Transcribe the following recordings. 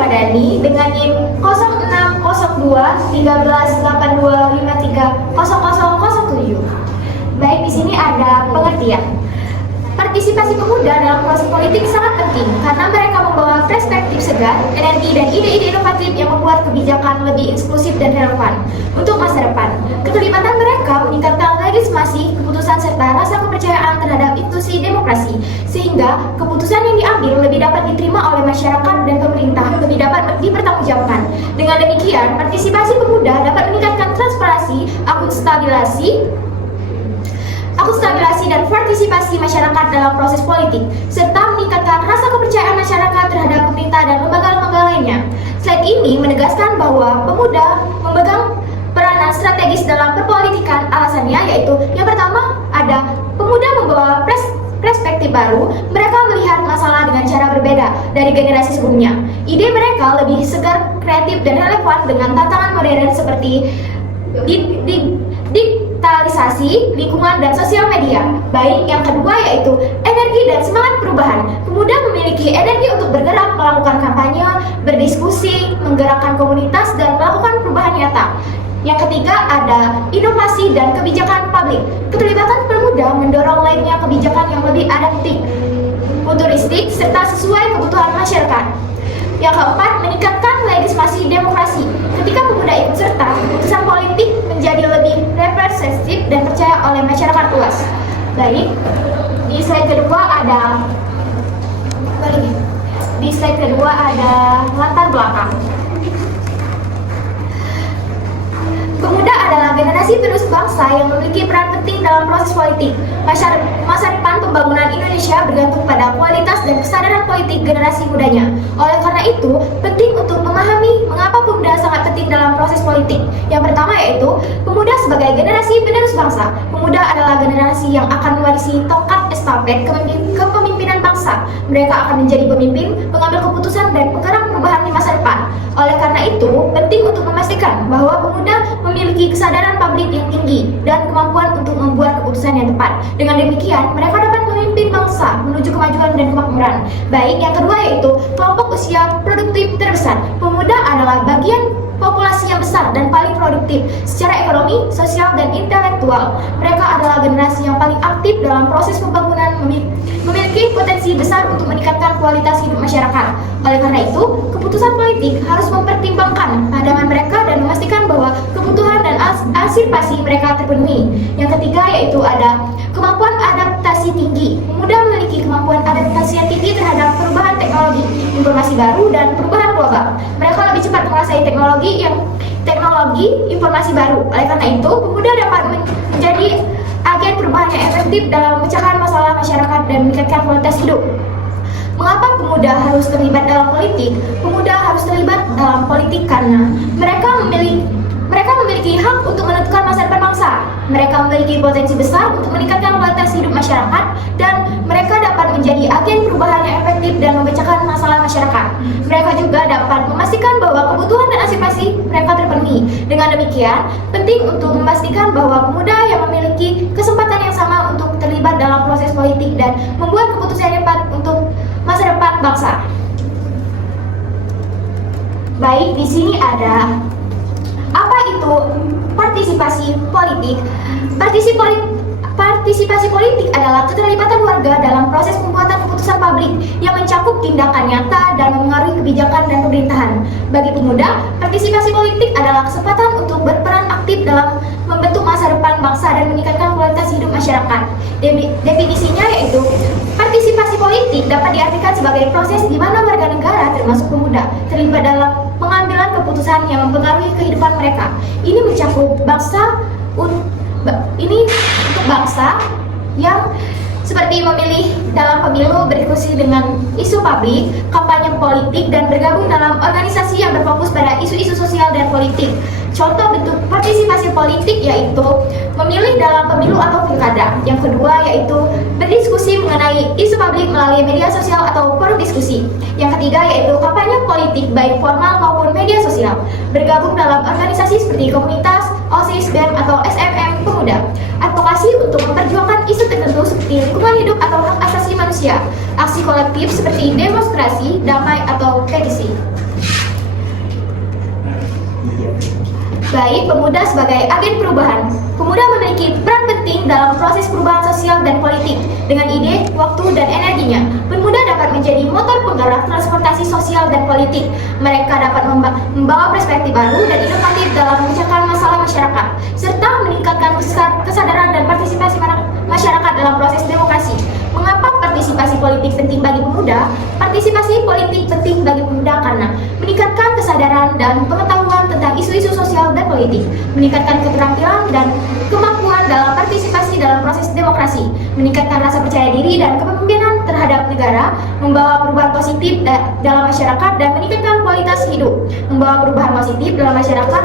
Ramadhani dengan NIM 06021382530007. Baik, di sini ada pengertian. Partisipasi pemuda dalam proses politik sangat penting karena mereka membawa perspektif segar, energi, dan ide-ide inovatif yang membuat kebijakan lebih inklusif dan relevan untuk masa depan. Keterlibatan mereka meningkatkan legitimasi keputusan serta rasa kepercayaan terhadap institusi demokrasi, sehingga keputusan yang diambil lebih dapat diterima oleh masyarakat dan pemerintah lebih dapat dipertanggungjawabkan. Dengan demikian, partisipasi pemuda dapat meningkatkan transparansi, akuntabilitas dan partisipasi masyarakat dalam proses politik, serta meningkatkan rasa kepercayaan masyarakat terhadap pemerintah dan lembaga-lembaga lainnya. Slide ini menegaskan bahwa pemuda memegang peranan strategis dalam perpolitikan. Alasannya yaitu, yang pertama, ada pemuda membawa perspektif baru. Mereka melihat masalah dengan cara berbeda dari generasi sebelumnya. Ide mereka lebih segar, kreatif, dan relevan dengan tantangan modern seperti digitalisasi, lingkungan, dan sosial media. Baik, yang kedua yaitu energi dan semangat perubahan. Pemuda memiliki energi untuk bergerak, melakukan kampanye, berdiskusi, menggerakkan komunitas, dan melakukan perubahan nyata. Yang ketiga ada inovasi dan kebijakan publik. Keterlibatan pemuda mendorong lahirnya kebijakan yang lebih adaptif, futuristik, serta sesuai kebutuhan masyarakat. Yang keempat, meningkatkan legitimasi demokrasi. Ketika pemuda ikut serta, keputusan politik menjadi lebih representatif dan percaya oleh masyarakat luas. Baik, di slide kedua ada latar belakang. Pemuda adalah generasi penerus bangsa yang memiliki peran penting dalam proses politik. Masa depan pembangunan Indonesia bergantung pada kualitas dan kesadaran politik generasi mudanya. Oleh karena itu, penting untuk memahami mengapa pemuda sangat penting dalam proses politik. Yang pertama yaitu, pemuda sebagai generasi penerus bangsa. Pemuda adalah generasi yang akan mewarisi tongkat estafet kepemimpinan bangsa. Mereka akan menjadi pemimpin, pengambil keputusan, dan penggerak perubahan di masa depan. Oleh karena itu, penting untuk memastikan bahwa pemuda memiliki kesadaran publik yang tinggi dan kemampuan untuk membuat keputusan yang tepat. Dengan demikian, mereka dapat memimpin bangsa menuju kemajuan dan kemakmuran. Baik, yang kedua yaitu kelompok usia produktif terbesar. Pemuda adalah bagian populasi yang besar dan paling produktif secara ekonomi, sosial, dan intelektual. Mereka adalah generasi yang paling aktif dalam proses pembangunan, memiliki potensi besar untuk meningkatkan kualitas hidup masyarakat. Oleh karena itu, keputusan politik harus mempertimbangkan pandangan mereka dan memastikan bahwa kebutuhan dan aspirasi mereka terpenuhi. Yang ketiga yaitu ada kemampuan adaptasi tinggi. Pemuda memiliki kemampuan adaptasi yang tinggi terhadap perubahan teknologi, informasi baru, dan perubahan global. Mereka lebih cepat menguasai teknologi informasi baru. Oleh karena itu, pemuda dapat menjadi agen perubahan yang efektif dalam memecahkan masalah masyarakat dan meningkatkan kualitas hidup. Mengapa pemuda harus terlibat dalam politik? Pemuda harus terlibat dalam politik karena mereka memiliki hak untuk menentukan masa depan bangsa. Mereka memiliki potensi besar untuk meningkatkan kualitas hidup masyarakat, dan mereka dapat menjadi agen perubahan yang efektif dan memecahkan masalah masyarakat. Mereka juga dapat memastikan bahwa kebutuhan dan aspirasi mereka terpenuhi. Dengan demikian, penting untuk memastikan bahwa pemuda yang memiliki kesempatan yang sama untuk terlibat dalam proses politik dan membuat keputusan yang tepat untuk masa depan bangsa. Baik, di sini ada apa itu partisipasi politik. Partisipasi politik adalah keterlibatan warga dalam proses pembuatan keputusan publik yang mencakup tindakan nyata dan mempengaruhi kebijakan dan pemerintahan. Bagi pemuda, partisipasi politik adalah kesempatan untuk berperan aktif dalam membentuk masa depan bangsa dan meningkatkan kualitas hidup masyarakat. Definisinya yaitu, partisipasi politik dapat diartikan sebagai proses di mana warga negara termasuk pemuda terlibat dalam pengambilan keputusan yang mempengaruhi kehidupan mereka. Ini mencakup untuk bangsa yang seperti memilih dalam pemilu, berdiskusi dengan isu publik, kampanye politik, dan bergabung dalam organisasi yang berfokus pada isu-isu sosial dan politik. Contoh bentuk partisipasi politik yaitu memilih dalam pemilu atau pilkada. Yang kedua yaitu berdiskusi mengenai isu publik melalui media sosial atau forum diskusi. Yang ketiga yaitu kampanye politik baik formal maupun media sosial. Bergabung dalam organisasi seperti komunitas, OSIS, BEM atau SMM pemuda. Advokasi untuk memperjuangkan isu tertentu seperti lingkungan hidup atau hak asasi manusia. Aksi kolektif seperti demonstrasi, damai atau petisi. Baik, pemuda sebagai agen perubahan. Pemuda memiliki peran penting dalam proses perubahan sosial dan politik. Dengan ide, waktu, dan energinya, pemuda dapat menjadi motor penggerak transportasi sosial dan politik. Mereka dapat membawa perspektif baru dan inovatif dalam memecahkan masalah masyarakat, serta meningkatkan kesadaran dan partisipasi masyarakat dalam proses demokrasi. Mengapa partisipasi politik penting bagi pemuda? Partisipasi politik penting bagi pemuda karena meningkatkan kesadaran dan pengetahuan tentang isu-isu sosial dan politik, meningkatkan keterampilan dan kemampuan dalam partisipasi dalam proses demokrasi, meningkatkan rasa percaya diri dan kepemimpinan terhadap negara, membawa perubahan positif dalam masyarakat dan meningkatkan kualitas hidup, membawa perubahan positif dalam masyarakat.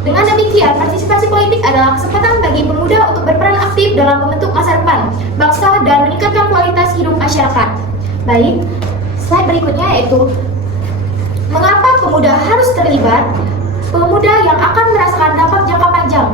Dengan demikian, partisipasi politik adalah kesempatan bagi pemuda untuk berperan aktif dalam membentuk masa depan bangsa dan meningkatkan kualitas hidup masyarakat. Baik, slide berikutnya yaitu mengapa pemuda harus terlibat? Pemuda yang akan merasakan dampak jangka panjang.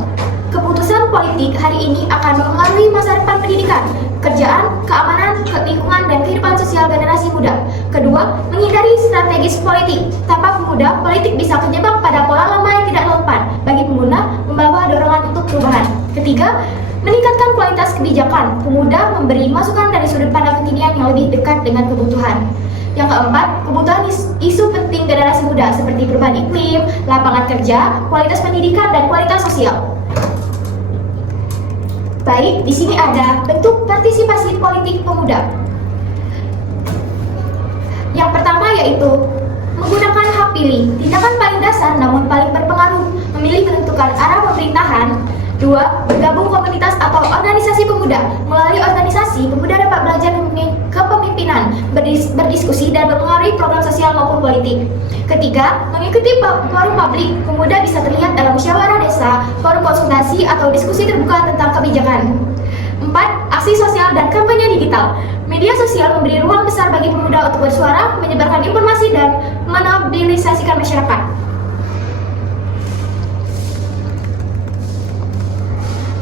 Keputusan politik hari ini akan mempengaruhi masa depan pendidikan, kerjaan, keamanan, lingkungan, dan kehidupan sosial generasi muda. Kedua, menghindari strategis politik. Tanpa pemuda, politik bisa terjebak pada pola lama yang tidak relevan. Bagi pengguna, membawa dorongan untuk perubahan. Ketiga, meningkatkan kualitas kebijakan. Pemuda memberi masukan dari sudut pandang kekinian yang lebih dekat dengan kebutuhan. Yang keempat, kebutuhan isu penting generasi muda seperti perubahan iklim, lapangan kerja, kualitas pendidikan, dan kualitas sosial. Baik, di sini ada bentuk partisipasi politik pemuda. Yang pertama yaitu menggunakan hak pilih, tindakan paling dasar namun paling berpengaruh, memilih menentukan arah pemerintahan. Dua, bergabung komunitas atau organisasi pemuda. Melalui organisasi, pemuda dapat belajar kepemimpinan, berdiskusi, dan mempengaruhi program sosial maupun politik. Ketiga, mengikuti forum publik. Pemuda bisa terlihat dalam musyawarah desa, forum konsultasi, atau diskusi terbuka tentang kebijakan. Empat, aksi sosial dan kampanye digital. Media sosial memberi ruang besar bagi pemuda untuk bersuara, menyebarkan informasi, dan memobilisasikan masyarakat.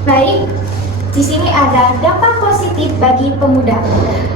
Baik, di sini ada dampak positif bagi pemuda.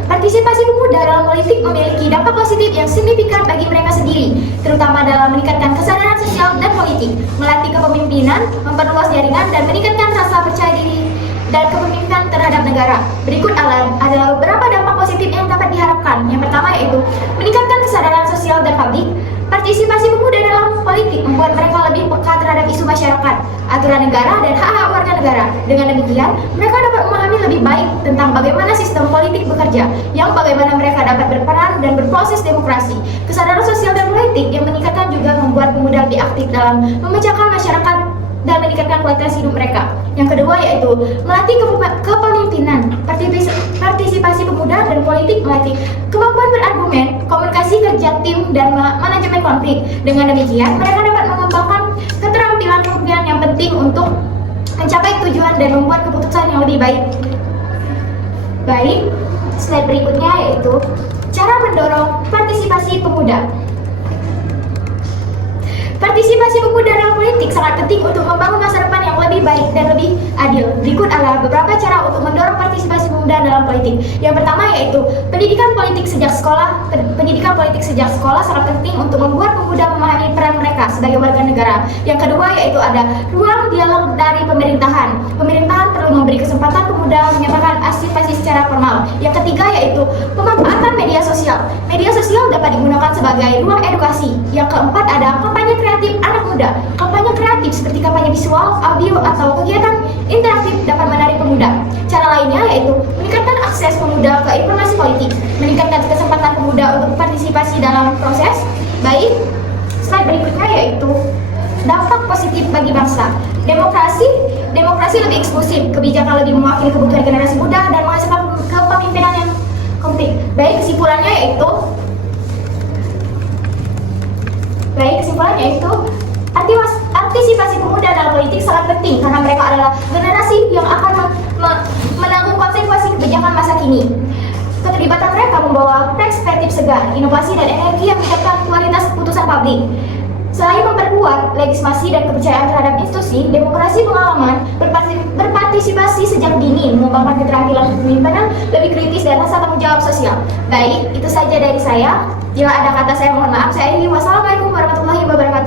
Partisipasi pemuda dalam politik memiliki dampak positif yang signifikan bagi mereka sendiri, terutama dalam meningkatkan kesadaran sosial dan politik, melatih kepemimpinan, memperluas jaringan, dan meningkatkan rasa percaya diri dan kepemimpinan terhadap negara. Berikut adalah beberapa dampak positif yang dapat diharapkan. Yang pertama yaitu meningkatkan kesadaran sosial dan publik. Partisipasi pemuda dalam politik membuat mereka lebih peka terhadap isu masyarakat, aturan negara, dan hak-hak warga negara. Dengan demikian, mereka dapat memahami lebih baik tentang bagaimana sistem politik bekerja, yang bagaimana mereka dapat berperan dan berproses demokrasi. Kesadaran sosial dan politik yang meningkatkan juga membuat pemuda lebih aktif dalam memecahkan masyarakat dan meningkatkan kualitas hidup mereka. Yang kedua yaitu melatih kepemimpinan. Partisipasi pemuda dan politik melatih kemampuan berargumen, komunikasi kerja tim, dan manajemen konflik. Dengan demikian, mereka dapat mengembangkan keterampilan yang penting untuk mencapai tujuan dan membuat keputusan yang lebih baik. Baik, slide berikutnya yaitu cara mendorong partisipasi pemuda. Partisipasi pemuda dalam politik sangat penting untuk membangun masa depan yang lebih baik dan lebih adil. Berikut adalah beberapa cara untuk mendorong partisipasi pemuda dalam politik. Yang pertama yaitu pendidikan politik sejak sekolah. Pendidikan politik sejak sekolah sangat penting untuk membuat pemuda memahami peran mereka sebagai warga negara. Yang kedua yaitu ada ruang dialog dari pemerintahan. Pemerintahan perlu memberi kesempatan pemuda menyampaikan aspirasi secara formal. Yang ketiga yaitu pemanfaatan media sosial. Media sosial dapat digunakan sebagai ruang edukasi. Yang keempat ada kampanye kreatif anak muda. Kampanye kreatif seperti kampanye visual, audio, atau kegiatan interaktif dapat menarik pemuda. Cara lainnya yaitu meningkatkan akses pemuda ke informasi politik, meningkatkan kesempatan pemuda untuk partisipasi dalam proses. Baik, slide berikutnya yaitu dampak positif bagi bangsa. Demokrasi lebih inklusif, kebijakan lebih mewakili kebutuhan generasi muda, dan menghasilkan kepemimpinan yang komplit. Baik, kesimpulannya yaitu partisipasi membawa perspektif segar, inovasi dan energi yang meningkatkan kualitas keputusan publik. Selain memperkuat legitimasi dan kepercayaan terhadap institusi, demokrasi pengalaman berpartisipasi sejak dini mengembangkan keterampilan kepemimpinan lebih kritis dan rasa tanggung jawab sosial. Baik, itu saja dari saya. Jika ada kata saya mohon maaf. Saya akhiri. Wassalamualaikum warahmatullahi wabarakatuh.